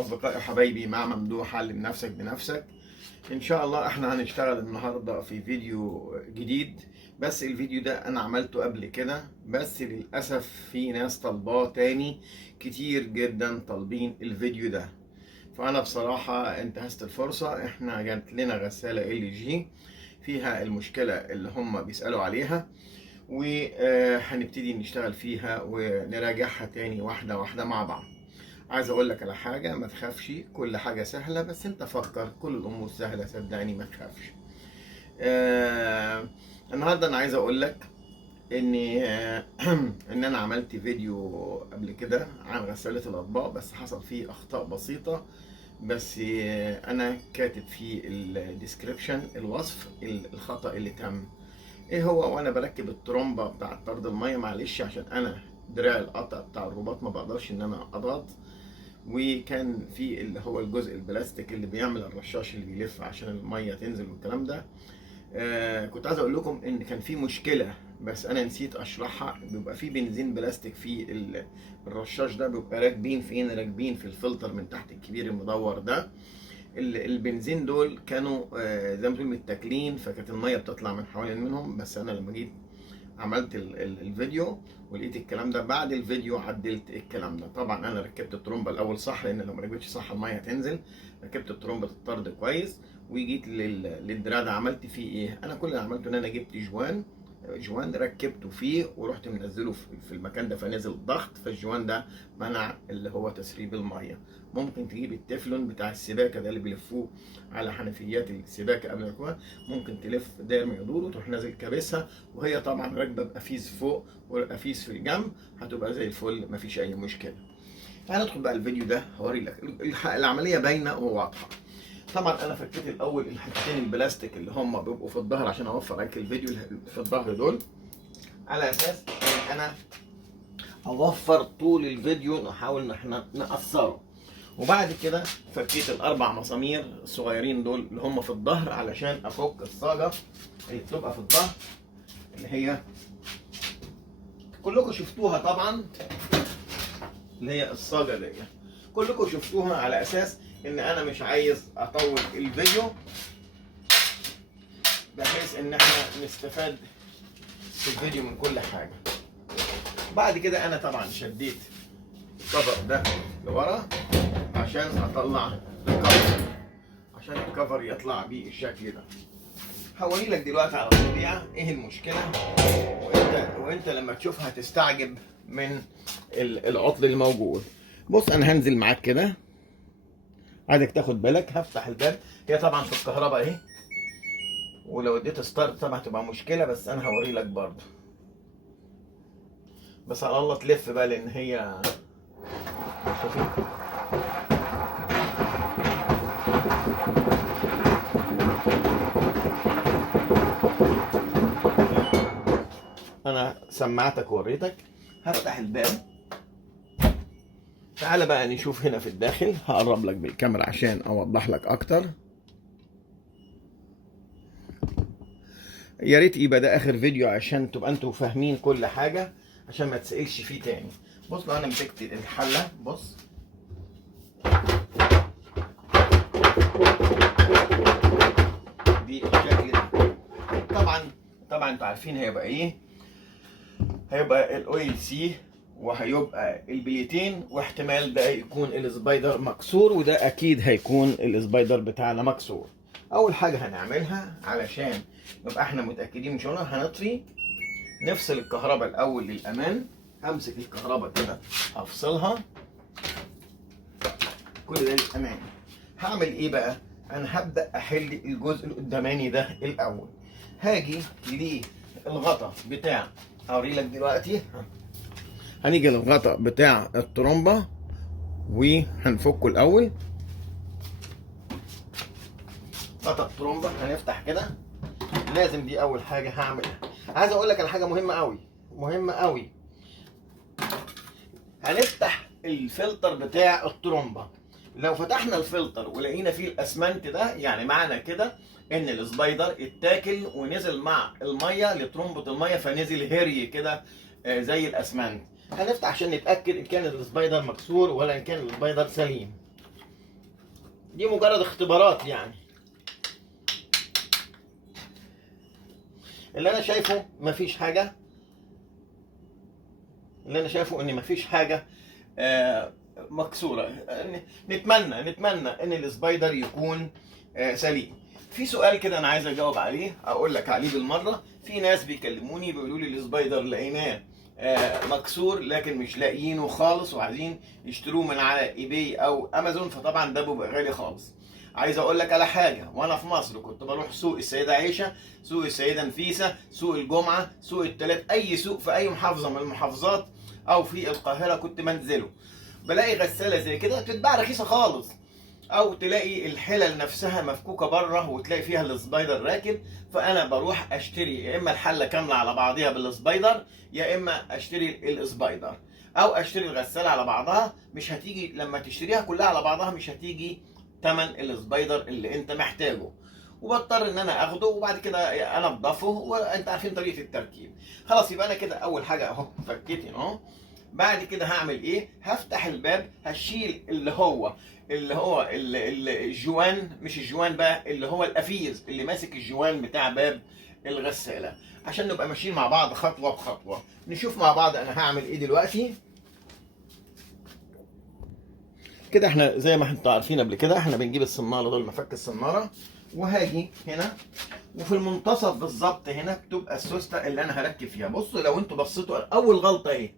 اصدقائي وحبايبي مع ممدوح علم نفسك بنفسك. ان شاء الله احنا هنشتغل النهارده في فيديو جديد، بس الفيديو ده انا عملته قبل كده، بس للاسف في ناس طالباه تاني كتير جدا طالبين الفيديو ده. فانا بصراحه انتهزت الفرصه، احنا جات لنا غساله LG فيها المشكله اللي هم بيسالوا عليها، وهنبتدي نشتغل فيها ونراجعها تاني واحده واحده مع بعض. عايز اقول لك على حاجه، ما تخافش، كل حاجه سهله، بس انت فكر، كل الامور سهله صدقني، ما تخافش. النهارده انا عايز اقول لك اني ان انا عملت فيديو قبل كده عن غساله الاطباق، بس حصل فيه اخطاء بسيطه، بس انا كاتب في الديسكريبشن الوصف الخطا اللي تم ايه هو. وانا بركب الترومبه بتاعه طرد الميه، معلش عشان انا دراع القطع بتاع الرباط ما بقدرش ان انا اضغط، وكان في اللي هو الجزء البلاستيك اللي بيعمل الرشاش اللي بيلف عشان الميه تنزل والكلام ده. كنت عايز اقول لكم ان كان في مشكله بس انا نسيت اشرحها. بيبقى في بنزين بلاستيك في الرشاش ده، بيبقى راكبين فين؟ راكبين في الفلتر من تحت الكبير المدور ده. البنزين دول كانوا زي ما تقول متاكلين، فكانت الميه بتطلع من حوالين منهم. بس انا لما جيت عملت الفيديو ولقيت الكلام ده، بعد الفيديو عدلت الكلام ده. طبعا انا ركبت الترومبه الاول صح، لان لو ما ركبتش صح الميه هتنزل. ركبت الترومبه الطرد كويس، وجيت للدراع ده عملت فيه ايه. انا كل اللي عملته ان انا جبت جوان ركبته فيه ورحت منزله في المكان ده، فنزل ضغط، فالجوان ده منع اللي هو تسريب الميه. ممكن تجيب التeflon بتاع السباكه ده اللي بيلفوه على حنفيات السباكه قبل ما يكون، ممكن تلف داير ما يدور وتروح نازل كابسها، وهي طبعا راكبه بقفيز فوق والقفيز في الجنب، هتبقى زي الفل، مفيش اي مشكله. هندخل بقى الفيديو ده هوري لك العمليه باينه وواضحه. طبعا انا فكيت الاول الحتتين البلاستيك اللي هم بيبقوا في الظهر عشان اوفر عليك الفيديو في الظهر دول، على اساس ان انا اوفر طول الفيديو، نحاول ان احنا نقصره. وبعد كده فكيت الاربع مسامير الصغيرين دول اللي هم في الظهر علشان افك الصاجه اللي بتبقى في الظهر، اللي هي كلكم شفتوها طبعا، اللي هي الصاجه دي كلكم شفتوها، على اساس ان انا مش عايز اطول الفيديو، بحيث ان احنا نستفاد في الفيديو من كل حاجه. بعد كده انا طبعا شديت الكفر ده لورا عشان اطلع الكفر، عشان الكفر يطلع بيه الشكل ده. هوري لك دلوقتي على الطبيعه ايه المشكله، وانت لما تشوفها هتستعجب من العطل الموجود. بص انا هنزل معاك كده، عايزك تاخد بالك. هفتح الباب، هي طبعا في الكهرباء اهي، ولو اديت ستارت طبعا هتبقى مشكله، بس انا هوري لك برضه. بس على الله تلف بقى، لان هي انا سمعتك ووريتك. هفتح الباب، تعالى بقى نشوف هنا في الداخل. هقرب لك بالكاميرا عشان اوضح لك اكتر. يا ريت يبقى ده اخر فيديو عشان تبقى انتوا فاهمين كل حاجه، عشان ما تسالش فيه تاني. بص لو انا مسكت الحله، بص بالشكل ده. طبعا انتوا عارفين هيبقى ايه. هيبقى الاويل سي، وهيبقى البليتين، واحتمال ده يكون السبايدر مكسور، وده اكيد هيكون السبايدر بتاعنا مكسور. اول حاجه هنعملها علشان نبقى احنا متاكدين من شغلنا، هنطفي، نفصل الكهرباء الاول للامان. همسك الكهرباء كده افصلها، كل ده للامان. هعمل ايه بقى؟ انا هبدا احل الجزء القداماني ده الاول. هاجي للغطا بتاع، هوري لك دلوقتي. هنيجي للغطا بتاع الترومبه وهنفكه الاول. غطا الترومبه هنفتح كده، لازم دي اول حاجه هعملها. عايز اقول لك على حاجه مهمه قوي، مهمه قوي. هنفتح الفلتر بتاع الترومبه. لو فتحنا الفلتر ولقينا فيه الاسمنت ده، يعني معنى كده ان السبايدر اتاكل ونزل مع الميه لترومبه الميه، فنزل هري كده زي الاسمنت. هنفتح عشان نتاكد ان كان السبايدر مكسور ولا ان كان السبايدر سليم. دي مجرد اختبارات يعني. اللي انا شايفه مفيش حاجه، اللي انا شايفه ان مفيش حاجه مكسوره. نتمنى ان السبايدر يكون سليم. في سؤال كده انا عايز اجاوب عليه، اقول لك عليه بالمره. في ناس بيكلموني بيقولوا لي السبايدر لقيناه مكسور لكن مش لاقيينه خالص وعايزين يشتروه من على ايباي او امازون، فطبعا ده بيبقى غالي خالص. عايز اقول لك على حاجه، وانا في مصر كنت بروح سوق السيده عيشه، سوق السيده نفيسه، سوق الجمعه، سوق التلات، اي سوق في اي محافظه من المحافظات او في القاهره كنت منزله، بلاقي غساله زي كده بتتباع رخيصه خالص، او تلاقي الحلل نفسها مفكوكه بره وتلاقي فيها السبايدر راكب. فانا بروح اشتري يا اما الحله كامله على بعضها بالسبايدر، يا اما اشتري السبايدر، او اشتري الغساله على بعضها. مش هتيجي لما تشتريها كلها على بعضها مش هتيجي تمن السبايدر اللي انت محتاجه، وبضطر ان انا اخده وبعد كده انا انضفه، وانت عارفين طريقه التركيب. خلاص يبقى انا كده اول حاجه اهو فكيت اهو. بعد كده هعمل ايه؟ هفتح الباب، هشيل الجوان، مش الجوان بقى، اللي هو القفيز اللي ماسك الجوان بتاع باب الغساله، عشان نبقى ماشيين مع بعض خطوه بخطوه. نشوف مع بعض انا هعمل ايه دلوقتي. كده احنا زي ما انتوا عارفين قبل كده احنا بنجيب الصناره دول، مفك الصناره، وهاجي هنا وفي المنتصف بالظبط هنا بتبقى السوسته اللي انا هركب فيها. بصوا لو انتوا بصيتوا اول غلطه اهي،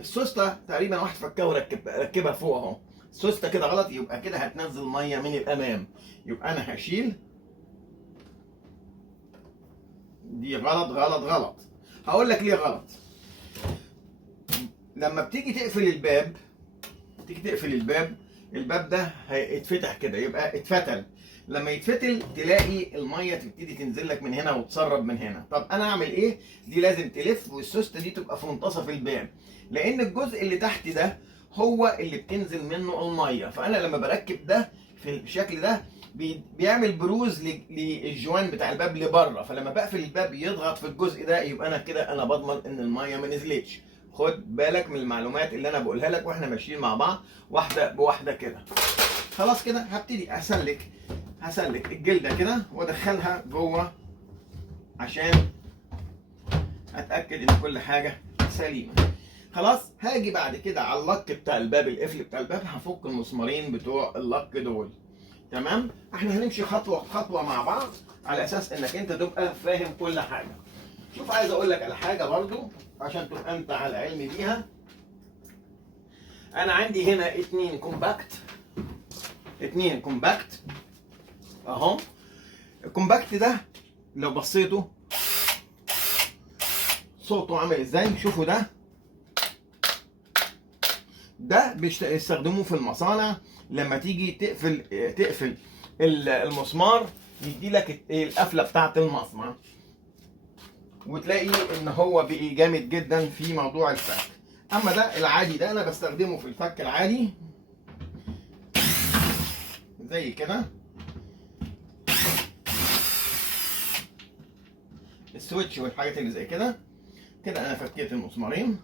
السوسته تقريبا واحد فكها وركبها فوق اهو، السوسته كده غلط، يبقى كده هتنزل ميه من الامام، يبقى انا هشيل دي. غلط غلط غلط. هقول لك ليه غلط. لما بتيجي تقفل الباب، الباب ده هيتفتح كده يبقى اتفتل، لما يتفتل تلاقي الميه تبتدي تنزل لك من هنا وتسرب من هنا. طب انا اعمل ايه؟ دي لازم تلف والسوسته دي تبقى في منتصف الباب، لان الجزء اللي تحت ده هو اللي بتنزل منه الميه. فانا لما بركب ده في الشكل ده بيعمل بروز للجوان بتاع الباب لبره، فلما بقفل الباب يضغط في الجزء ده، يبقى انا كده انا بضمن ان الميه ما نزلتش. خد بالك من المعلومات اللي انا بقولها لك واحنا ماشيين مع بعض واحده بواحده كده. خلاص كده هبتدي هسلك الجلده كده وادخلها جوه عشان اتاكد ان كل حاجه سليمه. خلاص هاجي بعد كده على اللك بتاع الباب، القفل بتاع الباب، هفك المسمارين بتوع اللك دول. تمام؟ احنا هنمشي خطوه خطوه مع بعض على اساس انك انت تبقى فاهم كل حاجه. شوف عايز اقول لك على حاجه برضو عشان تبقى انت على علم بيها. انا عندي هنا اتنين كومباكت اهو. الكومباكت ده لو بصيتوا صوته عامل ازاي، شوفوا ده بيستخدموه في المصانع لما تيجي تقفل المسمار، يدي لك القفله بتاعه المصنع، وتلاقي ان هو بقي جامد جدا في موضوع الفك. اما ده العادي ده انا بستخدمه في الفك العادي زي كده، السويتش والحاجات اللي زي كده. كده انا فكيت المسمارين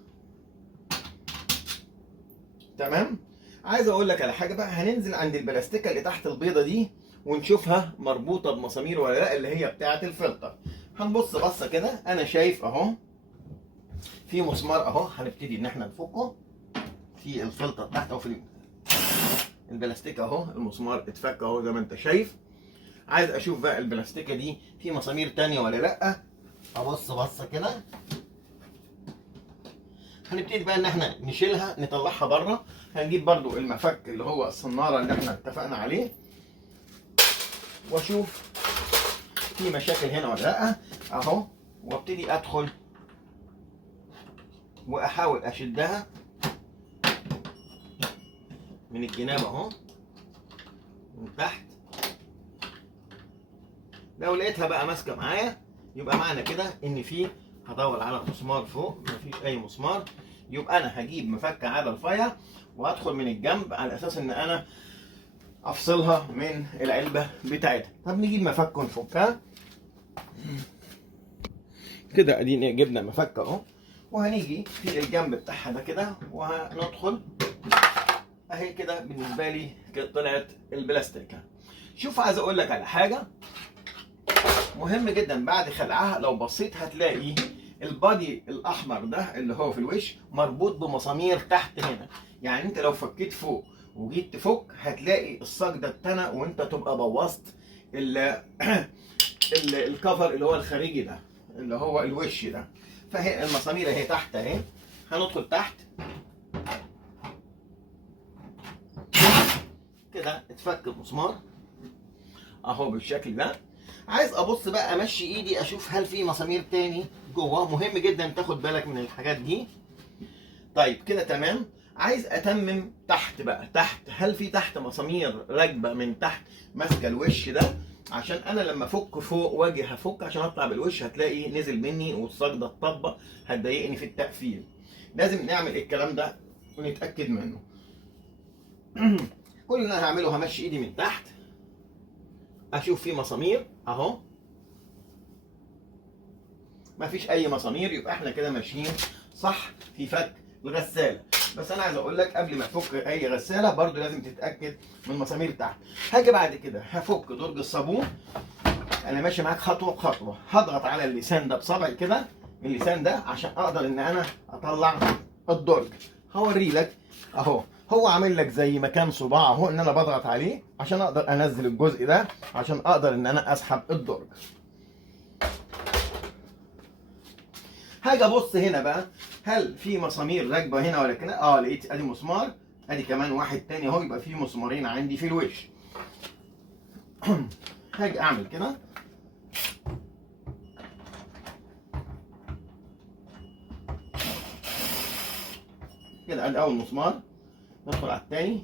تمام. عايز اقول لك على حاجه بقى، هننزل عند البلاستيكه اللي تحت البيضه دي ونشوفها مربوطه بمسامير ولا لا، اللي هي بتاعه الفلتر. هنبص بصه كده، انا شايف اهو في مسمار اهو، هنبتدي ان احنا نفكه في الفلتر تحت اهو، في البلاستيك اهو المسمار اتفك اهو زي ما انت شايف. عايز اشوف بقى البلاستيكه دي في مسامير تانية ولا لا، ابص بصه كده. هنبتدي بقى ان احنا نشيلها نطلعها بره. هنجيب برضو المفك اللي هو الصناره اللي احنا اتفقنا عليه، واشوف في مشاكل هنا ولا لا اهو، وابتدي ادخل واحاول اشدها من الجناب اهو من تحت. لو لقيتها بقى ماسكه معايا يبقى معنى كده ان في، هدور على مسمار فوق، مفيش اي مسمار، يبقى انا هجيب مفك عادة رفيع وهدخل من الجنب على اساس ان انا افصلها من العلبه بتاعتها. طب نجيب مفك ونفكها كده. ادينا جبنا مفك اهو، وهنيجي في الجنب بتاعها ده كده وهندخل اهي كده بالنسبه لي كده طلعت البلاستيكه. شوف عايز اقول لك على حاجه مهم جدا بعد خلعها، لو بصيت هتلاقي البادي الاحمر ده اللي هو في الوش مربوط بمسامير تحت هنا. يعني انت لو فكيت فوق وجيت تفك هتلاقي الصاج ده اتنى وانت تبقى بوظت الكفر اللي هو الخارجي ده اللي هو الوش ده. فهي المسامير اهي تحت اهي. هندخل تحت كده اتفك المسمار اهو بالشكل ده. عايز ابص بقى امشي ايدي اشوف هل في مسامير تاني جوه. مهم جدا تاخد بالك من الحاجات دي. طيب كده تمام. عايز اتمم تحت بقى، تحت هل في تحت مسامير راكبه من تحت ماسكه الوش ده؟ عشان انا لما افك فوق واجي هفك عشان اطلع بالوش هتلاقي نزل مني والصاج ده اتطبق، هتضايقني في التقفيل. لازم نعمل الكلام ده ونتاكد منه. كل اللي انا هعمله همشي ايدي من تحت اشوف في مسامير اهو. مفيش اي مسامير، يبقى احنا كده ماشيين صح في فك الغساله. بس انا عايز اقول لك قبل ما تفك اي غساله برضو لازم تتاكد من المسامير تحت. هاجي بعد كده هفك درج الصابون. انا ماشي معاك خطوه بخطوه. هضغط على اللسان ده بصبعي كده، اللسان ده عشان اقدر ان انا اطلع الدرج. هوري لك اهو، هو عامل لك زي مكان صباع اهو ان انا بضغط عليه عشان اقدر انزل الجزء ده عشان اقدر ان انا اسحب الدرج. هاجي ابص هنا بقى هل في مسامير راكبه هنا ولا كده؟ لقيت ادي مسمار، ادي كمان واحد تاني اهو، يبقى في مسمارين عندي في الوش. هاجي اعمل كده كده. ادي اول مسمار، ندخل على التاني.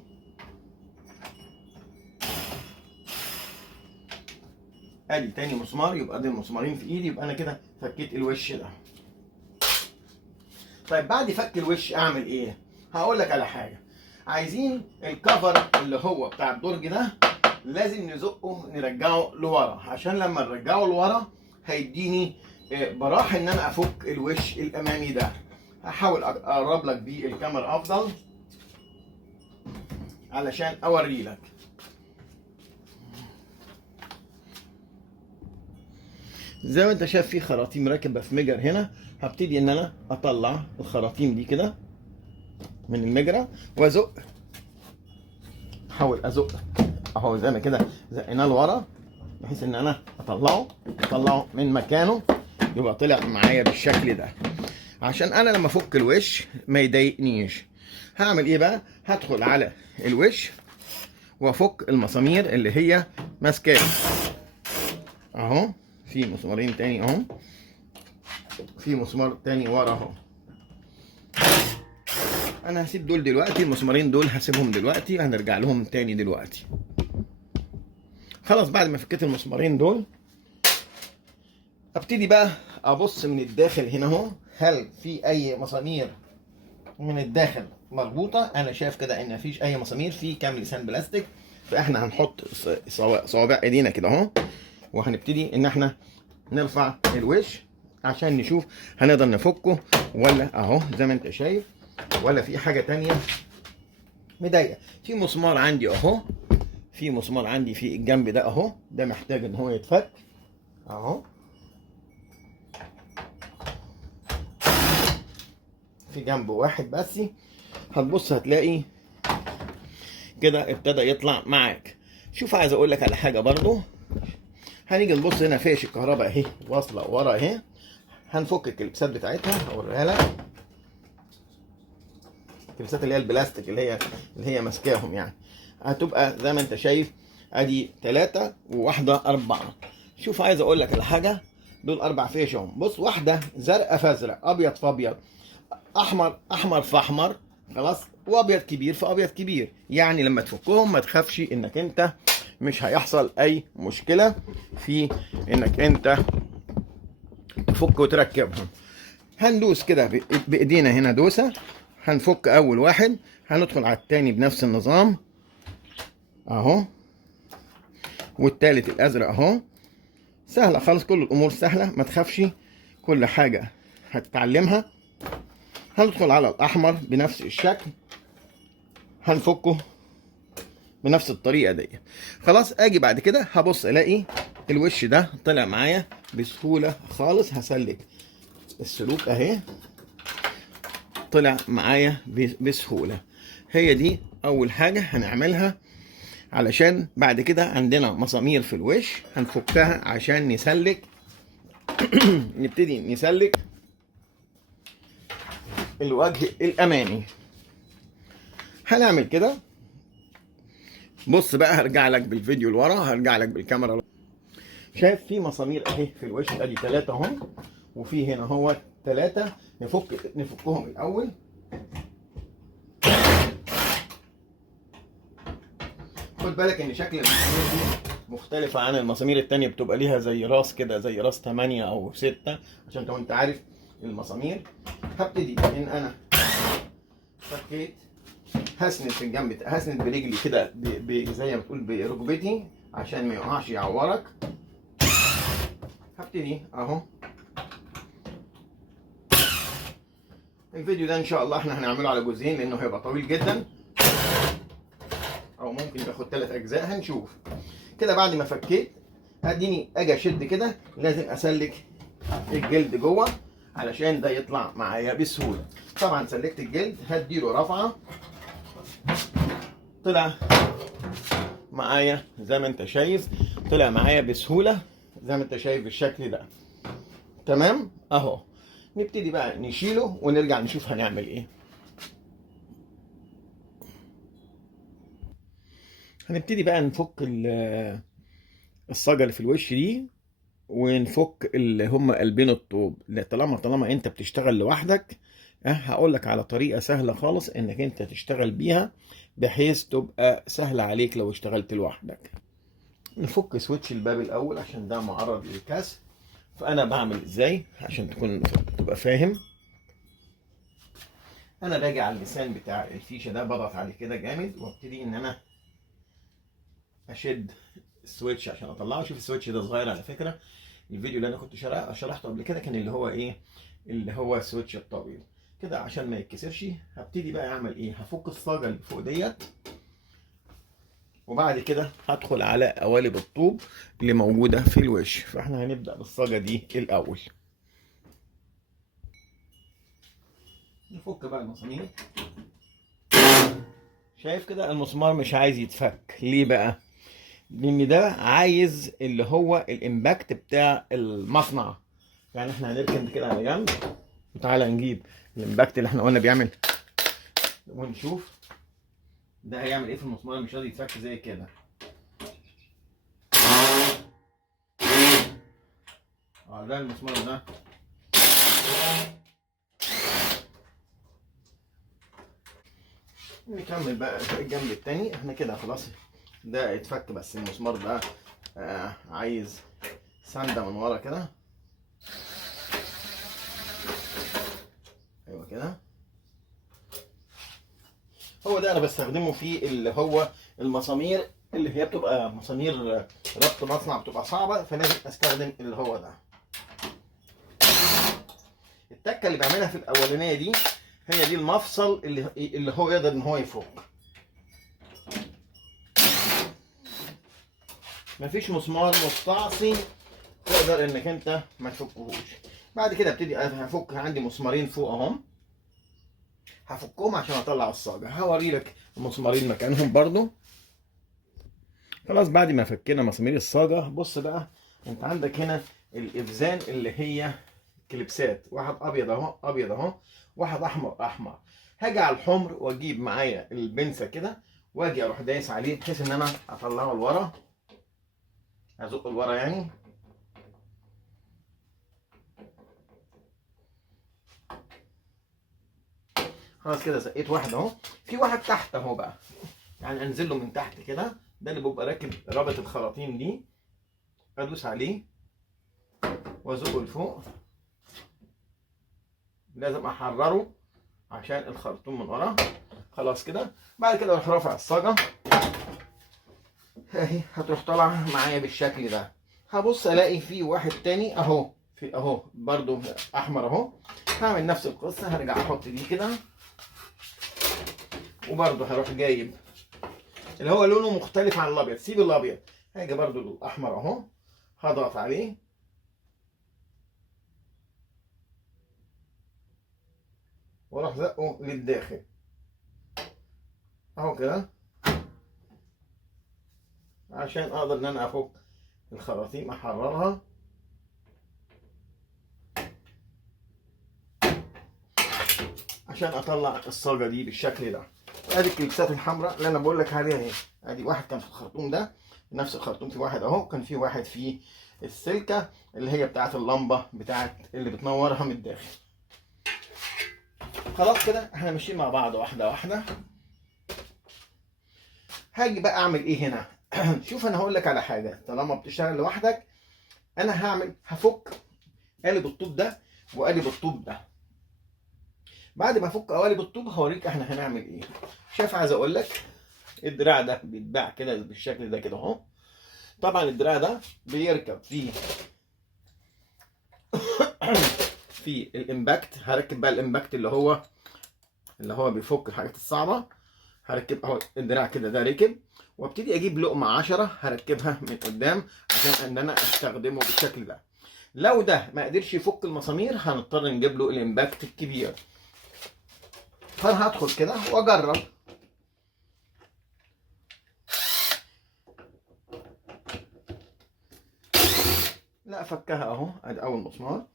ادي تاني مسمار، يبقى ادي المسمارين في ايدي، يبقى انا كده فكيت الوش ده. طيب بعد فك الوش اعمل ايه؟ هقول لك على حاجه. عايزين الكفر اللي هو بتاع الدرج ده لازم نزقه نرجعه لورا، عشان لما نرجعه لورا هيديني براح ان انا افك الوش الامامي ده. هحاول اقرب لك بيه الكاميرا افضل علشان اوري لك. زي ما انت شايف في خراطيم راكبه في مجر هنا. هبتدي ان انا اطلع الخراطيم دي كده من المجرة وازق. احاول ازق اهو زي ما كده زقناه لورا بحيث ان انا اطلعه من مكانه، يبقى طلع معايا بالشكل ده عشان انا لما افك الوش ما يضايقنيش. هعمل ايه بقى؟ هدخل على الوش وافك المسامير اللي هي ماسكاه اهو. في مسمارين تاني اهو، في مسمار تاني ورا اهو. انا هسيب دول دلوقتي، المسمارين دول هسيبهم دلوقتي، هنرجع لهم تاني دلوقتي. خلاص بعد ما فكيت المسمارين دول ابتدي بقى ابص من الداخل هنا اهو هل في اي مسامير من الداخل مربوطه. انا شايف كده ان مفيش اي مسامير، في كام لسان بلاستيك. فاحنا هنحط صوابع ايدينا كده اهو وهنبتدي ان احنا نرفع الوش عشان نشوف هنقدر نفكه ولا اهو زي ما انت شايف، ولا في حاجه تانية مضايقه. في مسمار عندي اهو، في مسمار عندي في الجنب ده اهو، ده محتاج ان هو يتفك اهو. في جنب واحد بس هتبص هتلاقي كده ابتدى يطلع معاك. شوف عايز اقول لك على حاجه برضو. هنيجي نبص هنا فيش الكهرباء اهي واصله ورا اهي. هنفك الكلبسات بتاعتها هوريها لك. الكلبسات اللي هي البلاستيك اللي هي ماسكاهم يعني. هتبقى زي ما انت شايف ادي 3 وواحده 4. شوف عايز اقول لك على حاجه، دول 4 فيش اهم. بص واحده زرقاء في ازرق، ابيض في ابيض، احمر في احمر، خلاص، وابيض كبير في ابيض كبير. يعني لما تفكهم ما تخافش انك انت مش هيحصل اي مشكله في انك انت تفك وتركبهم. هندوس كده بايدينا هنا دوسه. هنفك اول واحد، هندخل على التاني بنفس النظام اهو، والتالت الازرق اهو. سهله خالص، كل الامور سهله ما تخافش، كل حاجه هتتعلمها. هندخل على الاحمر بنفس الشكل هنفكه بنفس الطريقه دي. خلاص اجي بعد كده هبص الاقي الوش ده طلع معايا بسهوله خالص. هسلك السلوك اهي، طلع معايا بسهوله. هي دي اول حاجه هنعملها، علشان بعد كده عندنا مسامير في الوش هنفكها عشان نسلك نبتدي نسلك الوجه الامامي. هنعمل كده. بص بقى، هرجع لك بالفيديو لورا، هرجع لك بالكاميرا لورا. شايف في مسامير اهي في الوش، ادي 3 اهم، وفي هنا هو 3. نفكهم الاول. خد بالك ان شكل المسامير دي مختلفة عن المسامير التانية، بتبقى ليها زي راس كده، زي راس 8 او 6، عشان لو انت عارف المسامير. هبتدي ان انا فكيت، هسند في الجنب، هسند برجلي كده زي ما بتقول بركبتي عشان ما يقعش يعورك. هبتدي اهو. الفيديو ده ان شاء الله احنا هنعمله على جزئين لانه هيبقى طويل جدا، او ممكن ياخد 3 اجزاء، هنشوف. كده بعد ما فكيت اديني اجي اشد كده، لازم اسلك الجلد جوه علشان ده يطلع معايا بسهوله. طبعا سلكت الجلد، هديله رفعه، طلع معايا زي ما انت شايف، طلع معايا بسهوله زي ما انت شايف بالشكل ده. تمام اهو. نبتدي بقى نشيله ونرجع نشوف هنعمل ايه. هنبتدي بقى نفك الصاجة اللي في الوش دي، ونفك اللي هم قلبين الطوب. طالما انت بتشتغل لوحدك، هقول لك على طريقة سهلة خالص انك انت تشتغل بيها، بحيث تبقى سهلة عليك لو اشتغلت لوحدك. نفك سويتش الباب الاول عشان ده معرض للكسر. فانا بعمل ازاي عشان تبقى فاهم. انا باجي على اللسان بتاع الفيشه ده، بضغط عليه كده جامد، وابتدي ان انا اشد السويتش عشان اطلعه. شوف السويتش ده صغير على فكره. الفيديو اللي انا كنت شرحته قبل كده كان اللي هو ايه، اللي هو السويتش الطويل كده عشان ما يتكسرش. هبتدي بقى اعمل ايه، هفك الصاجه اللي فوق ديت، وبعد كده هدخل على قوالب الطوب اللي موجوده في الوش. فاحنا هنبدا بالصاجه دي الاول. نفك بقى المسامير. شايف كده المسمار مش عايز يتفك. ليه بقى؟ لان ده عايز اللي هو الامباكت بتاع المصنع. يعني احنا هنركن كده على جنب، وتعالى نجيب الامباكت اللي احنا قلنا بيعمل، ونشوف ده هيعمل ايه في المسمار. مش راضي يتفك زي كده. ده المسمار ده. نكمل بقى الجنب التاني. احنا كده خلاص ده اتفك، بس المسمار ده عايز سندة من ورا كده. ايوه كده. هو ده انا بستخدمه في اللي هو المسامير اللي هي بتبقى مسامير ربط مصنع، بتبقى صعبة، فلازم استخدم اللي هو ده. التكة اللي بعملها في الاولانية دي هي دي المفصل اللي هو يقدر ان هو يفك. مفيش مسمار مستعصي تقدر انك انت ما تفكهوش. بعد كده ابتدي هفك. عندي مسمارين فوق اهم، هفكهم عشان اطلع الصاجة. هوري لك المسمارين مكانهم برضو. خلاص بعد ما فكينا مسامير الصاجة، بص بقى، انت عندك هنا الافزان اللي هي كليبسات، واحد ابيض اهو، ابيض اهو، واحد احمر احمر. هاجي على الحمر واجيب معايا البنسة كده، واجي اروح دايس عليه بحيث ان انا اطلعه لورا، ازق لورا يعني. خلاص كده زقيت واحد اهو. في واحد تحت اهو بقى، يعني انزل له من تحت كده، ده اللي بيبقى راكب رابط الخراطيم دي. ادوس عليه وازقه لفوق. لازم احرره عشان الخرطوم من ورا. خلاص كده. بعد كده اروح رافع الصاجه اهي، هتروح طالعه معايا بالشكل ده. هبص الاقي في واحد تاني اهو، في اهو برضو احمر اهو. هعمل نفس القصه، هرجع احط دي كده، وبرضه هروح جايب اللي هو لونه مختلف عن الابيض، سيب الابيض، هاجي برضه الاحمر اهو، هضغط عليه واروح زقه للداخل اهو كده، عشان اقدر ان انا افك الخراطيم احررها. عشان اطلع الصاجه دي بالشكل ده. ادي الكليبسات الحمراء اللي انا بقول لك عليها اهي. ادي واحد كان في الخرطوم ده، نفس الخرطوم في واحد اهو، كان في واحد في السلكه اللي هي بتاعه اللمبه بتاعه اللي بتنورها من الداخل. خلاص كده احنا ماشيين مع بعض واحده واحده. هاجي بقى اعمل ايه هنا؟ شوف انا هقول لك على حاجه، طالما بتشتغل لوحدك انا هفك قالب الطوب ده وقالب الطوب ده. بعد ما افك قوالب الطوب هوريك احنا هنعمل ايه. شايف، عايز اقول لك الدراع ده بيتباع كده بالشكل ده كده اهو. طبعا الدراع ده بيركب فيه في الامباكت. هركب بقى الامباكت اللي هو بيفك الحاجات الصعبه. هركب اهو الدراع كده، ده ركب، وابتدي اجيب لقمه 10 هركبها من قدام عشان ان انا استخدمه بالشكل ده. لو ده ما قدرش يفك المسامير هنضطر نجيب له الامباكت الكبير. فانا هدخل كده واجرب. لا فكها اهو، ادي اول مسمار،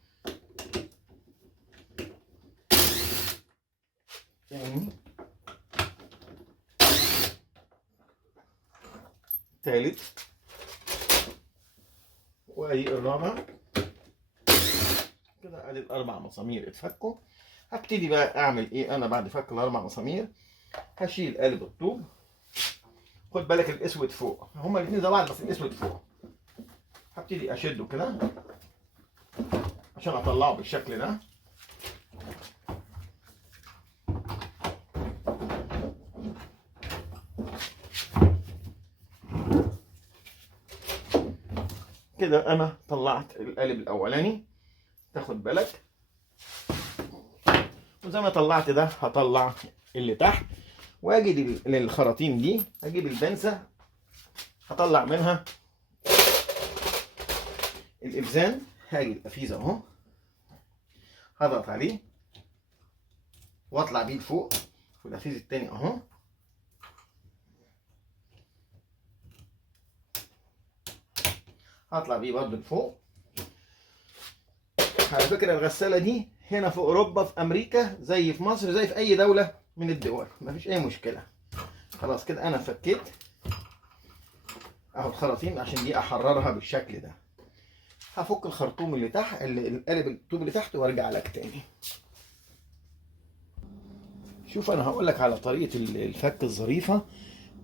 تاني، تالت، وادي الرابع كده. ادي الاربع مسامير اتفكوا. هبتدي بقى اعمل ايه انا بعد فك الاربع مسامير؟ هشيل قالب الطوب. خد بالك الاسود فوق، هما الاثنين زي بعض بس الاسود فوق. هبتدي اشده كده عشان اطلعه بالشكل ده. كده انا طلعت القالب الاولاني، تاخد بالك. وزي ما طلعت ده هطلع اللي تحت، واجي للخراطيم دي اجيب البنسه، هطلع منها الابزان. هاجي القفيز اهو، هضغط عليه واطلع بيه لفوق، والقفيز التاني اهو، هطلع بيه برضه لفوق. على فكره الغساله دي هنا في اوروبا، في امريكا، زي في مصر، زي في اي دوله من الدول، مفيش اي مشكله. خلاص كده انا فكيت اهو الخراطيم عشان دي احررها بالشكل ده. هفك الخرطوم اللي تحت، القالب الطوب اللي تحت، وارجع لك تاني. شوف انا هقول لك على طريقه الفك الظريفه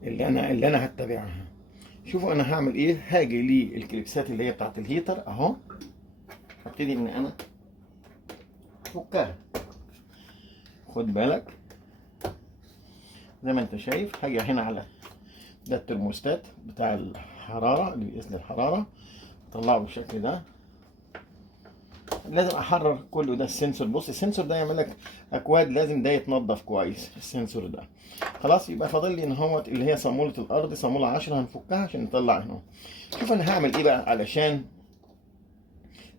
اللي انا هتبعها. شوفوا انا هعمل ايه. هاجي للكليبسات اللي هي بتاعت الهيتر اهو، هبتدي ان انا افكها. خد بالك زي ما انت شايف. هاجي هنا على ده الترموستات بتاع الحراره اللي بيقيس لي الحراره، اطلعه بالشكل ده. لازم احرر كله ده. السنسور، بص السنسور ده يعمل لك اكواد، لازم ده يتنضف كويس السنسور ده. خلاص يبقى فاضل لي ان هو اللي هي صاموله الارض، صاموله 10 هنفكها عشان نطلع هنا. شوف انا هعمل ايه بقى علشان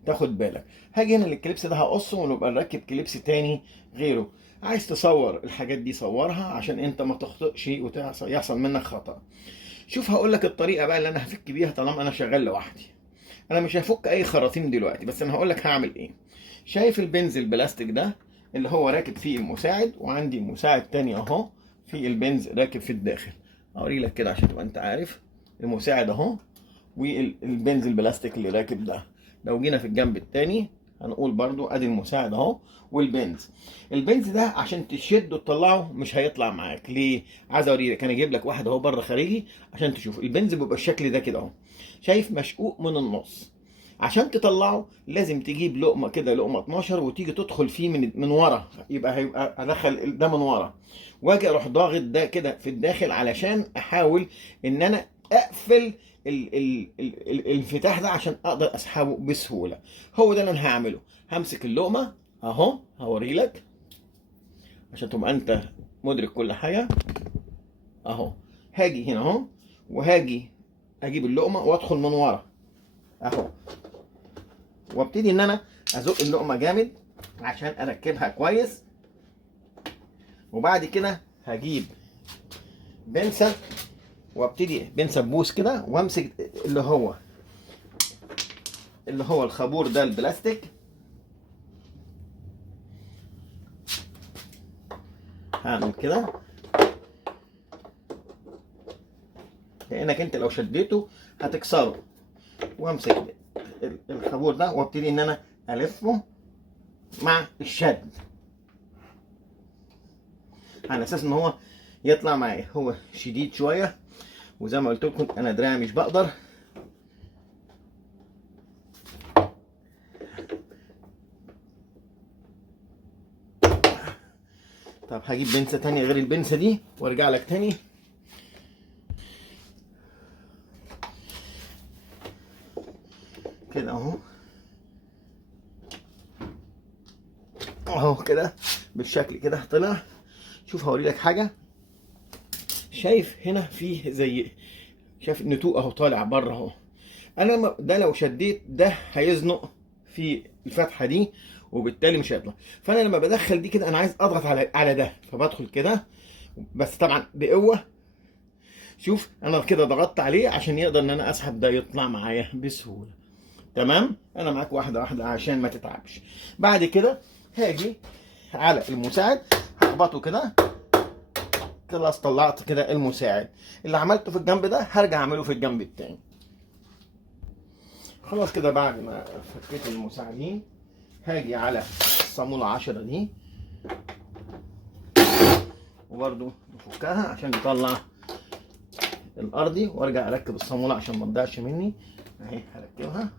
تاخد بالك. هاجي هنا للكليبس ده هقصه ونبقى نركب كليبس تاني غيره. عايز تصور الحاجات دي صورها عشان انت ما تخطئش ويحصل منك خطأ. شوف هقول لك الطريقه بقى اللي انا هفك بيها طالما انا شغال لوحدي. انا مش هفك اي خراطيم دلوقتي، بس انا هقول لك هعمل ايه. شايف البنز البلاستيك ده اللي هو راكب فيه المساعد، وعندي مساعد تاني اهو في البنز راكب في الداخل. اوري لك كده عشان تبقى انت عارف. المساعد اهو، والبنز البلاستيك اللي راكب ده. لو جينا في الجنب التاني هنقول برضو ادي المساعد اهو والبنز. البنز ده عشان تشده وتطلعه مش هيطلع معاك. ليه؟ عايز اوريلك. انا اجيب لك واحد اهو بره خارجي عشان تشوف. البنز بيبقى الشكل ده كده اهو، شايف مشقوق من النص. عشان تطلعه لازم تجيب لقمه كده، لقمه 12، وتيجي تدخل فيه من ورا. هيبقى ادخل ده من ورا، واجي اروح ضاغط ده كده في الداخل علشان احاول ان انا اقفل الانفتاح ده عشان اقدر اسحبه بسهوله. هو ده اللي انا هعمله. همسك اللقمه اهو، هوري لك عشان تبقى انت مدرك كل حاجه. اهو. هاجي هنا اهو، وهاجي اجيب اللقمه وادخل من ورا اهو، وابتدي ان انا ازق اللقمه جامد عشان اركبها كويس. وبعد كده هجيب بنسه، وابتدي بنسه بوس كده، وامسك اللي هو الخابور ده البلاستيك. هعمل كده كأنك انت لو شديته هتكسره، وامسك الخابور ده وابتدي ان انا الفه مع الشد على اساس ان هو يطلع معايا. هو شديد شويه، وزي ما قلت لكم انا دراعي مش بقدر. طب هجيب بنسه تانية غير البنسه دي وارجع لك تاني. كده اهو، اهو كده بالشكل كده طلع. شوف هوري لك حاجه. شايف هنا فيه زي، شايف النتوء اهو طالع بره اهو. انا ده لو شديت ده هيزنق في الفتحه دي، وبالتالي مش هيطلع. فانا لما بدخل دي كده انا عايز اضغط على ده، فبدخل كده بس طبعا بقوه. شوف انا كده ضغطت عليه عشان يقدر ان انا اسحب ده يطلع معايا بسهوله. تمام، انا معاك واحده واحده عشان ما تتعبش. بعد كده هاجي على المساعد هخبطه كده. خلاص طلعت كده المساعد. اللي عملته في الجنب ده هرجع اعمله في الجنب التاني. خلاص كده بعد ما فكيت المساعدين هاجي على الصامولة 10 دي، وبرده بفكها عشان يطلع الارضي، وارجع اركب الصامولة عشان ما تضيعش مني. اهي هركبها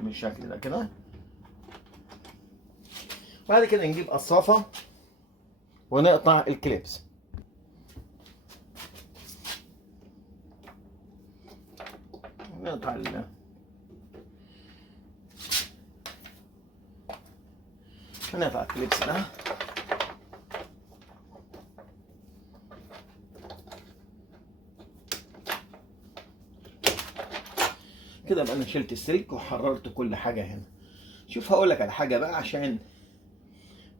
بالشكل ده كده. بعد كده نجيب قصافة ونقطع الكليبس. نقطع هنقطع الكليبس ده كده. بقى انا شلت السلك وحررت كل حاجه هنا. شوف هقول لك على حاجه بقى عشان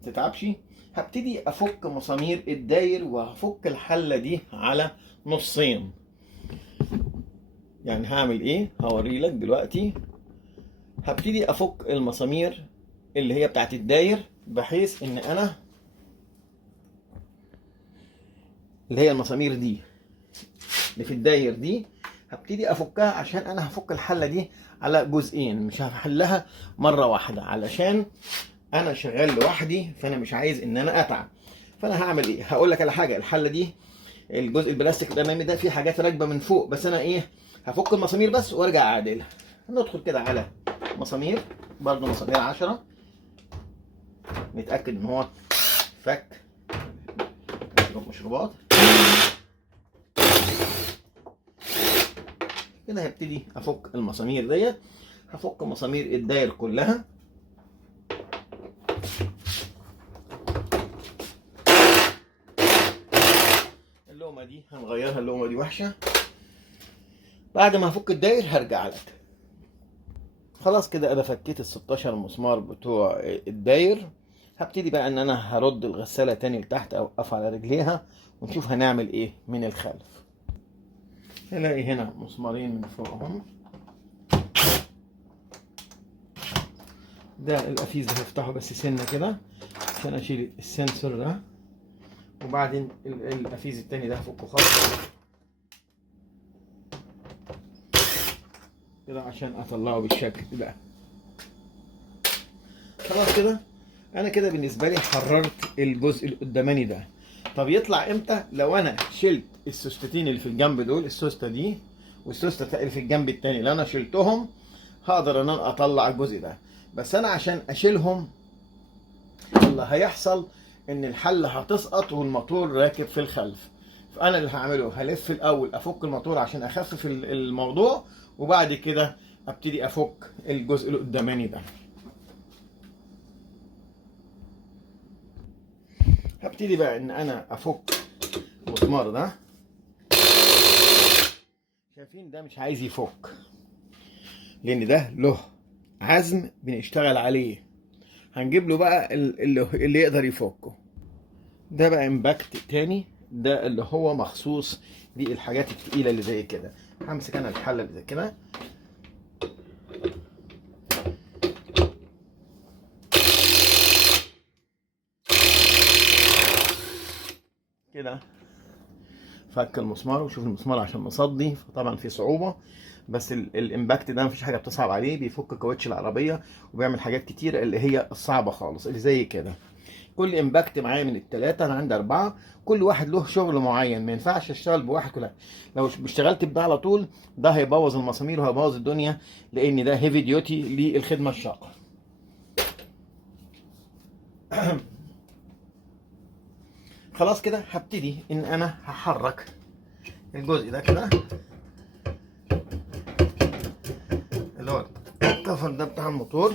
تتعبش. هبتدي افك مسامير الداير، وهفك الحله دي على نصين. يعني هعمل ايه هوري لك دلوقتي. هبتدي افك المسامير اللي هي بتاعت الداير، بحيث ان انا اللي هي المسامير دي اللي في الداير دي هبتدي افكها، عشان انا هفك الحله دي على جزئين، مش هحلها مره واحده علشان انا شغال لوحدي، فانا مش عايز ان انا اتعب. فانا هعمل ايه هقول لك على حاجه. الحله دي الجزء البلاستيك الامامي ده فيه حاجات راكبه من فوق، بس انا ايه هفك المسامير بس وارجع اعدلها. ندخل كده على مسامير، برضو مسامير 10، نتاكد ان هو فك مش رباط كده. هبتدي افك المسامير ديت. هفك مسامير الداير كلها. اللقمه دي هنغيرها، اللقمه دي وحشه. بعد ما هفك الداير هرجع لك. خلاص كده انا فكيت ال 16 مسمار بتوع الداير. هبتدي بقى ان انا هرد الغساله تاني لتحت، اوقف على رجليها ونشوف هنعمل ايه من الخلف. هلاقي هنا مسمارين من فوق اهم. ده القفيز ده هفتحه بس سنه كده عشان اشيل السنسور ده، وبعدين القفيز التاني ده هفكه خالص كده عشان اطلعه بالشكل ده. خلاص كده انا كده بالنسبه لي حررت الجزء القداماني ده. طب يطلع امتى؟ لو انا شلت السوستتين اللي في الجنب دول، السوسته دي والسوسته اللي في الجنب التاني، لو انا شلتهم هقدر ان انا اطلع الجزء ده. بس انا عشان اشيلهم اللي هيحصل ان الحله هتسقط والموتور راكب في الخلف. فانا اللي هعمله هلف الاول افك الموتور عشان اخفف الموضوع، وبعد كده ابتدي افك الجزء القداماني ده. هبتدي بقى ان انا افك المسمار ده شايفين ده مش عايز يفك، لان ده له عزم بنشتغل عليه. هنجيب له بقى اللي يقدر يفكه. ده بقى امباكت تاني، ده اللي هو مخصوص للحاجات التقيله اللي زي كده. همسك انا الحله اللي زي كده كده، فك المسمار. وشوف المسمار عشان مصدي فطبعا في صعوبه، بس الامباكت ده مفيش حاجه بتصعب عليه، بيفك كاوتش العربيه وبيعمل حاجات كتيره اللي هي الصعبه خالص اللي زي كده. كل امباكت معايا من الثلاثه، انا عندي 4، كل واحد له شغل معين، ما ينفعش اشتغل بواحد كلها. لو اشتغلت بده على طول ده هيبوظ المسامير وهيبوظ الدنيا، لان ده هيفي ديوتي للخدمه الشاقه. خلاص كده هبتدي ان انا هحرك الجزء ده كده، اللي هو الكفر ده بتاع الموتور.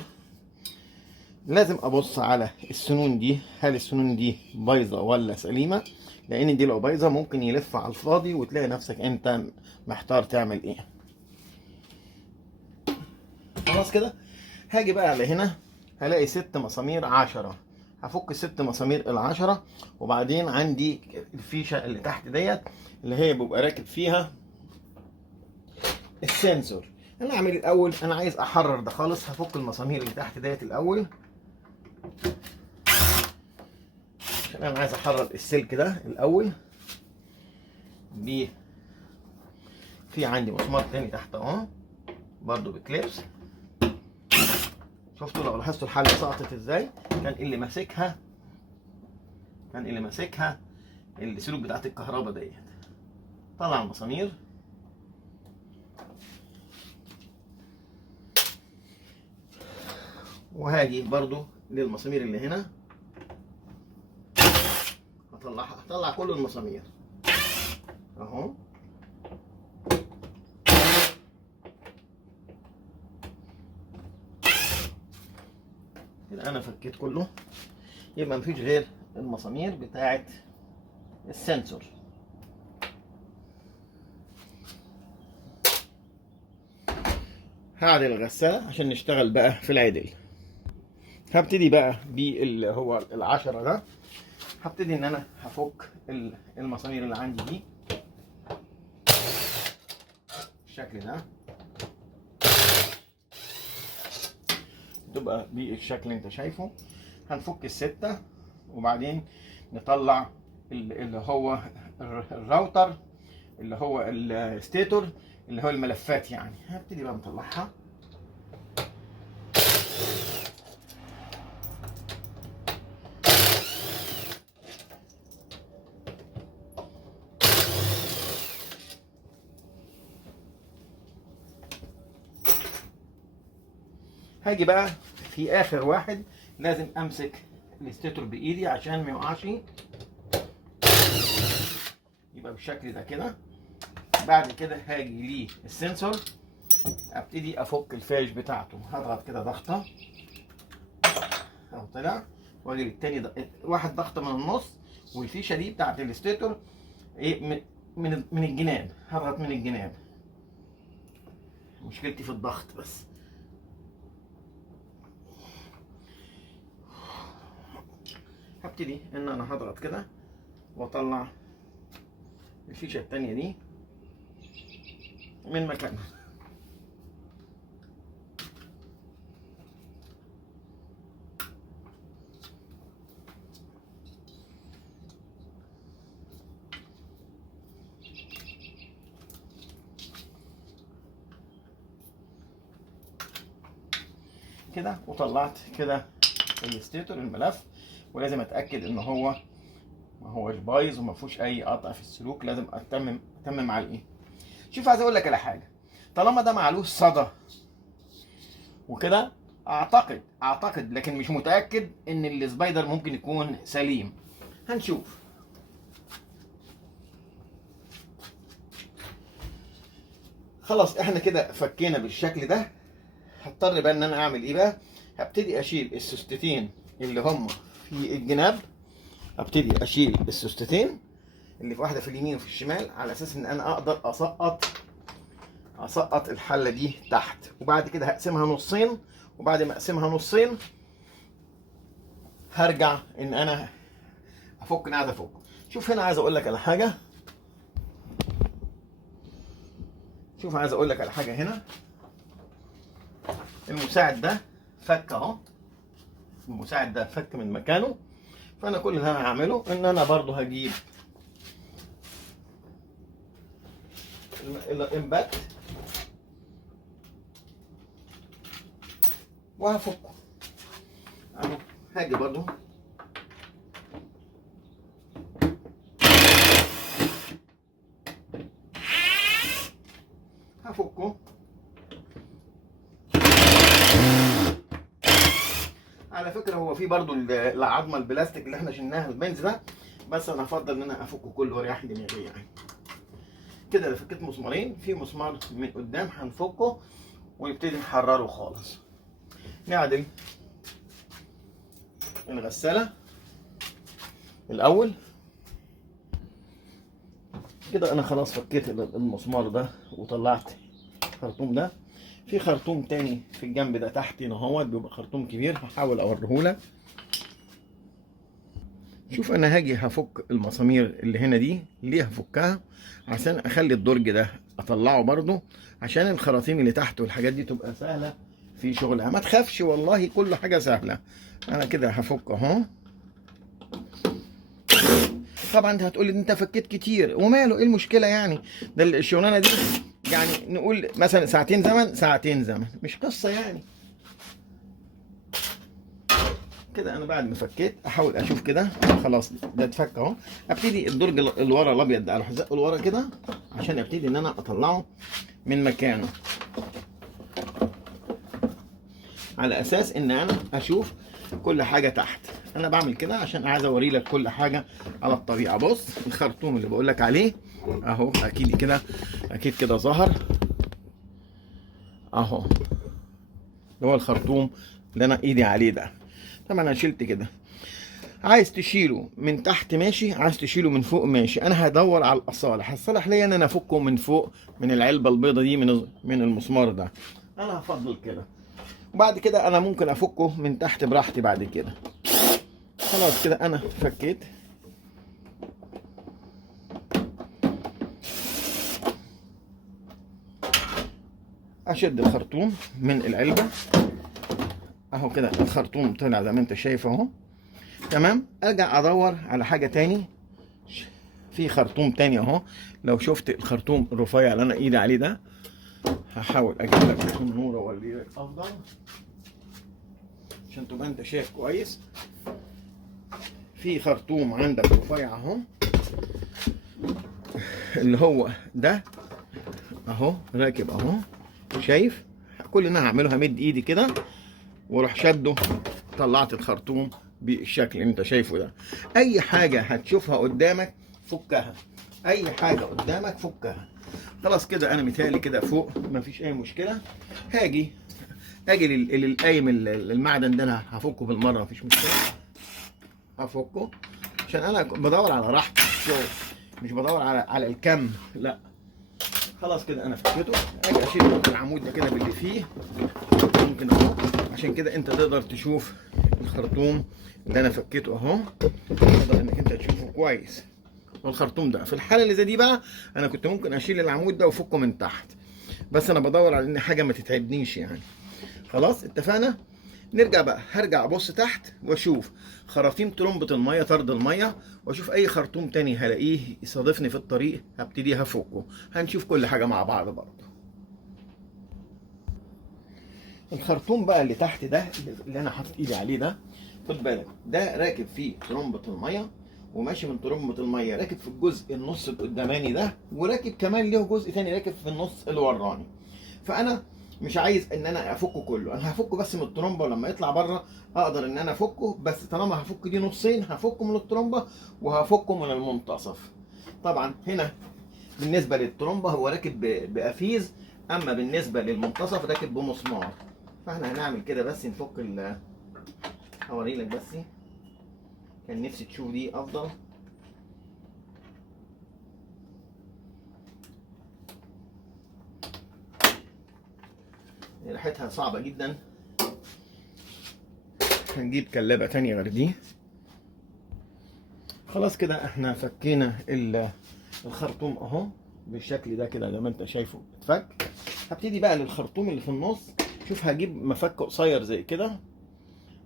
لازم ابص على السنون دي، هل السنون دي بايظه ولا سليمه، لان دي لو بايظه ممكن يلف على الفاضي وتلاقي نفسك انت محتار تعمل ايه. خلاص كده هاجي بقى على هنا، هلاقي 6 مسامير 10. هفك ال6 مسامير ال10، وبعدين عندي الفيشه اللي تحت ديت اللي هي بيبقى راكب فيها السنسور. انا اعمل الاول، انا عايز احرر ده خالص. هفك المسامير اللي تحت ديت الاول، عشان انا عايز احرر السلك ده الاول. في عندي مسمار تاني تحت اهو برضو بكليبس. شفتوا لو لاحظتوا الحله سقطت ازاي؟ كان اللي ماسكها السلوك بتاعت الكهرباء ديت. طلع المسامير، وهاجي برضو للمسامير اللي هنا هطلع كل المسامير اهو. كده انا فكيت كله، يبقى مفيش غير المسامير بتاعت السنسور. هعدل الغسالة عشان نشتغل بقى في العدل. هبتدي بقى باللي هو ال10 ده. هبتدي ان انا هفك المسامير اللي عندي دي بالشكل ده، تبقى بالشكل اللي انت شايفه. هنفك ال6 وبعدين نطلع اللي هو الراوتر، اللي هو الستيتور، اللي هو الملفات يعني. هبتدي بقى نطلعها. هاجي بقى في اخر واحد لازم امسك الستيتور بايدي عشان ما يقعش، يبقى بالشكل ده كده. بعد كده هاجي ليه السنسور، ابتدي افك الفاش بتاعته. هضغط كده ضغطه اهو طلع، واجي للتاني واحد ضغطه من النص، والفيشه دي بتاعت الستيتور ايه من الجناب. هضغط من الجناب، مشكلتي في الضغط بس. هبتدي ان انا هضغط كده واطلع الفيشه التانيه دي من مكانها. كده وطلعت كده الستيتور الملف. ولازم اتاكد ان هو ما هوش بايظ وما فيهوش اي قطع في السلوك. لازم اتمم على ايه. شوف عايز اقول لك على حاجه، طالما ده معلوش صدى وكده، اعتقد لكن مش متاكد ان السبايدر ممكن يكون سليم. هنشوف. خلاص احنا كده فكينا بالشكل ده. هضطر بقى ان انا اعمل ايه بقى. هبتدي اشيل السوستتين اللي هم في الجناب. ابتدي اشيل السوستتين اللي في واحده في اليمين وفي الشمال، على اساس ان انا اقدر اسقط الحله دي تحت. وبعد كده هقسمها نصين، وبعد ما اقسمها نصين هرجع ان انا افك. انا عايز افك. شوف هنا عايز اقول لك على حاجه. شوف عايز اقول لك على حاجه هنا. المساعد ده فك اهو. المساعد ده فك من مكانه. فانا كل اللي انا هعمله ان انا برضو هجيب الامباكت وهفكه اهو. هاجي برضو هفكه. على فكره هو في برضو العظمه البلاستيك اللي احنا شلناها البنز ده، بس انا افضل ان انا افكه كله واريح دماغي يعني. كده انا فكيت مسمارين، في مسمار من قدام هنفكه ونبتدي نحرره خالص. نعدل الغساله الاول. كده انا خلاص فكيت المسمار ده وطلعت الخرطوم ده. في خرطوم تاني في الجنب ده تحت هنا اهوت، بيبقى خرطوم كبير، هحاول اوريهولك. شوف انا هاجي هفك المسامير اللي هنا دي. ليه هفكها؟ عشان اخلي الدرج ده اطلعه برضو، عشان الخراطيم اللي تحت والحاجات دي تبقى سهله في شغلها. ما تخافش والله، كل حاجه سهله. انا كده هفك اهو. طبعا انت هتقول لي انت فكيت كتير وماله، ايه المشكله يعني؟ ده الشغلانه دي يعني نقول مثلا ساعتين زمن، ساعتين زمن، مش قصه يعني. كده انا بعد ما فكيت احاول اشوف كده خلاص ده اتفك اهو. ابتدي الدرج اللي ورا الابيض ده اروح ازقه لورا كده عشان ابتدي ان انا اطلعه من مكانه، على اساس ان انا اشوف كل حاجه تحت. انا بعمل كده عشان عايز اوري لك كل حاجه على الطبيعه. بص الخرطوم اللي بقول لك عليه اهو، اكيد كده، اكيد كده ظهر اهو. اللي هو الخرطوم اللي انا ايدي عليه ده. طبعا انا شلت كده. عايز تشيله من تحت ماشي، عايز تشيله من فوق ماشي. انا هدور على الاصالح. الصالح ليا ان انا افكه من فوق من العلبه البيضه دي، من المسمار ده. انا هفضل كده. وبعد كده انا ممكن افكه من تحت براحتي بعد كده. خلاص كده انا فكيت. اشد الخرطوم من العلبه اهو. كده الخرطوم طلع زي ما انت شايف اهو. تمام. ارجع ادور على حاجه تاني. في خرطوم تاني اهو. لو شفت الخرطوم الرفيع اللي انا ايدي عليه ده، هحاول اجيب لك النور واوري لك افضل عشان تبقى انت شايف كويس. في خرطوم عندك رفيع اهو، اللي هو ده اهو، راكب اهو. شايف؟ كل اللي انا هعمله همد ايدي كده واروح شده، طلعت الخرطوم بالشكل اللي انت شايفه ده. اي حاجه هتشوفها قدامك فكها، اي حاجه قدامك فكها. خلاص كده انا متهيألي كده فوق مفيش اي مشكله. هاجي للقايم المعدن ده انا هفكه بالمره، مفيش مشكله. هفكه عشان انا بدور على راحتي في الشغل، مش بدور على الكم، لا. خلاص كده انا فكيته. اجي اشيل العمود ده كده باللي فيه ممكن اهو، عشان كده انت تقدر تشوف الخرطوم اللي انا فكيته اهو. تقدر انك انت تشوفه كويس. والخرطوم ده في الحاله اللي زي دي بقى انا كنت ممكن اشيل العمود ده وافكه من تحت، بس انا بدور على ان حاجه ما تتعبنيش يعني. خلاص اتفقنا. نرجع بقى. هرجع ابص تحت واشوف خراطيم ترمبة الميه، طرد الميه، واشوف اي خرطوم تاني هلاقيه يصادفني في الطريق هبتدي هفكه. هنشوف كل حاجه مع بعض برضه. الخرطوم بقى اللي تحت ده اللي انا حاطط ايدي عليه ده، خد بالك ده راكب فيه ترمبة الميه، وماشي من ترمبة الميه راكب في الجزء النص القداماني ده، وراكب كمان له جزء تاني راكب في النص الوراني. فانا مش عايز ان انا افكه كله، انا هفكه بس من الترمبه، ولما يطلع بره اقدر ان انا افكه. بس طالما هفك دي نصين هفكه من الترمبه وهفكه من المنتصف. طبعا هنا بالنسبه للترمبه هو راكب بقفيز، اما بالنسبه للمنتصف راكب بمسمار. فاحنا هنعمل كده بس نفك هوري لك بس، كان نفسي تشوف دي افضل. ريحتها صعبة جدا. هنجيب كلابة تانية غير دي. خلاص كده احنا فكينا الخرطوم اهو بالشكل ده كده زي ما انت شايفه اتفك. هبتدي بقى للخرطوم اللي في النص. شوف هجيب مفك قصير زي كده،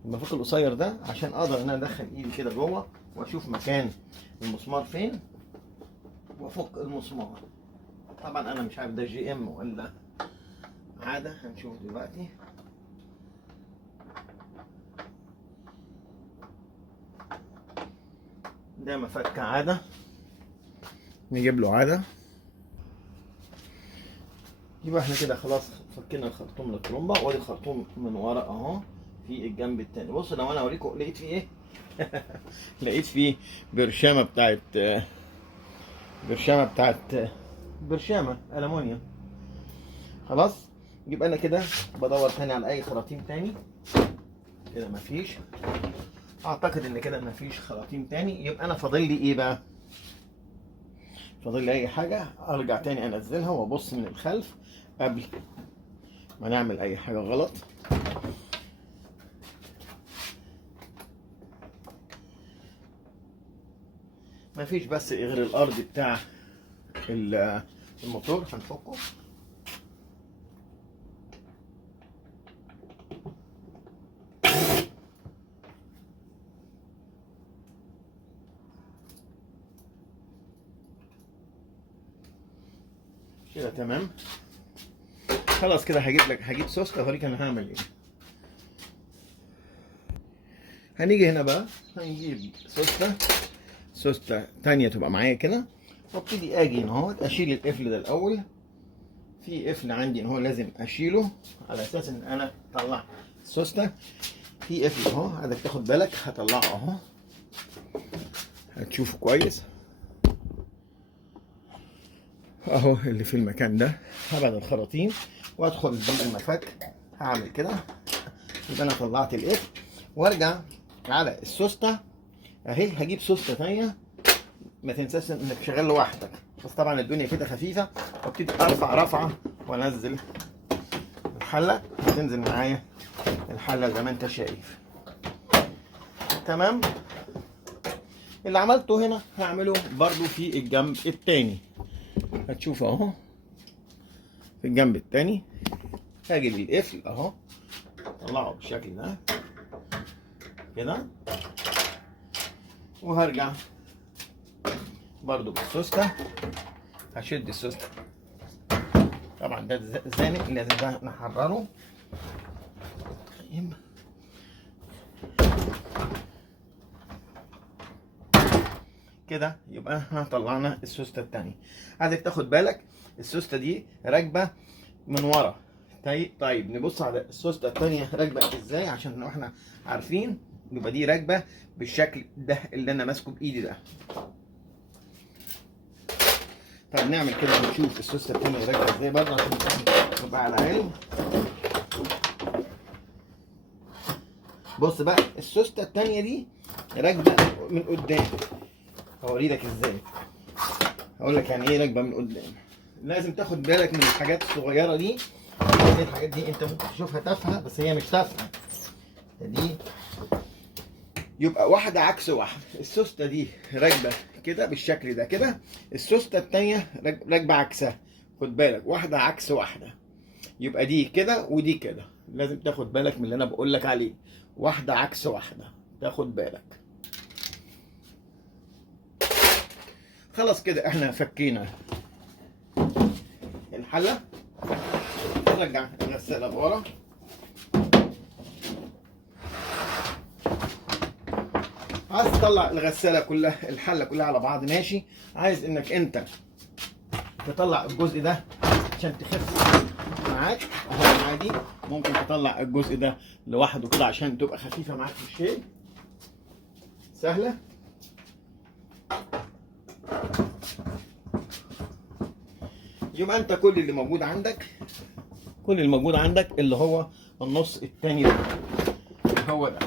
المفك القصير ده عشان اقدر ان انا ادخل ايدي كده جوه واشوف مكان المسمار فين وافك المسمار. طبعا انا مش عارف ده جي ام ولا عاده، هنشوف دلوقتي. ده مفك عاده، نجيب له عاده. يبقى احنا كده خلاص فكينا الخرطوم للطرمبه، وادي الخرطوم من ورا اهو في الجنب التاني. بص لو انا اوريكم لقيت فيه ايه. لقيت فيه برشامه بتاعت برشامه المونيوم. خلاص يبقى انا كده بدور تاني على اي خراطيم تاني. كده مفيش، اعتقد ان كده مفيش خراطيم تاني. يبقى انا فاضل لي ايه بقى؟ فاضل لي اي حاجه ارجع تاني انزلها وابص من الخلف قبل ما نعمل اي حاجه غلط. مفيش بس غير الارض بتاع الموتور هنفكه. كده تمام. خلاص كده هجيب سوسته اوريك انا هعمل ايه. هنيجي هنا بقى هنجيب سوسته تانية تبقى معايا كده، وابتدي اجي هنا اهو اشيل القفل ده الاول. في قفل عندي ان هو لازم اشيله على اساس ان انا اطلع السوسته. في قفل اهو عايزك تاخد بالك، هطلعه اهو هتشوفه كويس اهو اللي في المكان ده. هبعد الخراطيم وادخل بالمفك، هعمل كده. يبقى انا طلعت القفل وارجع على السوسته اهي. هجيب سوسته ثانيه، ما تنساش انك شغال لوحدك، بس طبعا الدنيا كده خفيفه. وابتدي ارفع رفعه وانزل الحله، هتنزل معايا الحله زي ما انت شايف. تمام. اللي عملته هنا هعمله برضو في الجنب التاني. هتشوف اهو في الجنب التاني هاجي للقفل اهو طلعه بالشكل ده كده، وهرجع برضو بالسوسته. هشد السوسته، طبعا ده زانق لازم ده نحرره كده. يبقى احنا طلعنا السوسته التانية. عايزك تاخد بالك السوسته دي راكبه من ورا. طيب نبص على السوسته التانية راكبه ازاي عشان لو احنا عارفين. يبقى دي راكبه بالشكل ده اللي انا ماسكه بايدي ده. طب نعمل كده ونشوف السوسته التانية راكبه ازاي برضه عشان نبقى على علم. بص بقى السوسته التانية دي راكبه من قدام. هوريلك ازاي، هقول لك يعني ايه راكبه من قدام. لازم تاخد بالك من الحاجات الصغيره دي. الحاجات دي انت ممكن تشوفها تافهه بس هي مش تافهه دي. يبقى واحده عكس واحده. السوسته دي راكبه كده بالشكل ده كده، السوسته التانيه راكبه عكسها. خد بالك واحده عكس واحده. يبقى دي كده ودي كده. لازم تاخد بالك من اللي انا بقول لك عليه. واحده عكس واحده، تاخد بالك. خلاص كده احنا فكينا الحله. نرجع الغساله لورا. عايز تطلع الغساله كلها الحله كلها على بعض ماشي. عايز انك انت تطلع الجزء ده عشان تخف معاك اهو عادي. ممكن تطلع الجزء ده لوحده كده عشان تبقى خفيفه معاك في الشيل، سهله. يبقى انت كل اللي موجود عندك اللي هو النص التاني ده هو ده.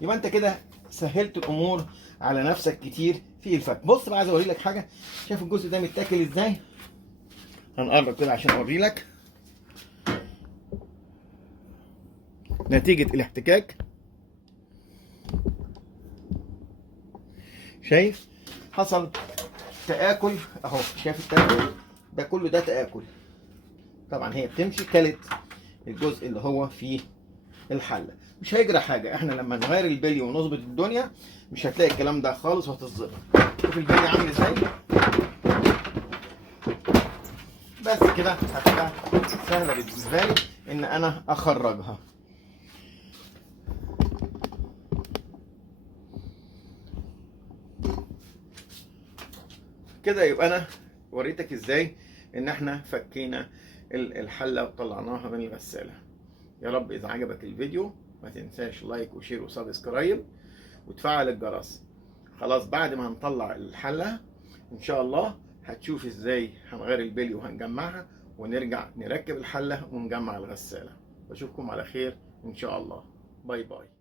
يبقى انت كده سهلت الامور على نفسك كتير في الفك. بص بقى عايز اوري لك حاجه. شايف الجزء ده متاكل ازاي؟ هنقرب كده عشان اوري لك. نتيجة الاحتكاك. شايف حصل تآكل اهو، شايف التآكل ده كله، ده تآكل. طبعا هي بتمشي كلت الجزء اللي هو فيه الحله. مش هيجرى حاجه، احنا لما نغير البلي ونظبط الدنيا مش هتلاقي الكلام ده خالص وهتظبط. شوف البلي عامل ازاي. بس كده هتبقى سهله بالنسبه لي ان انا اخرجها. كده يبقى انا وريتك ازاي ان احنا فكينا الحله وطلعناها من الغساله. يا رب اذا عجبك الفيديو ما تنساش لايك وشير وسبسكرايب وتفعل الجرس. خلاص بعد ما هنطلع الحله ان شاء الله هتشوف ازاي هنغير البلي وهنجمعها ونرجع نركب الحله ونجمع الغساله. بشوفكم على خير ان شاء الله. باي باي.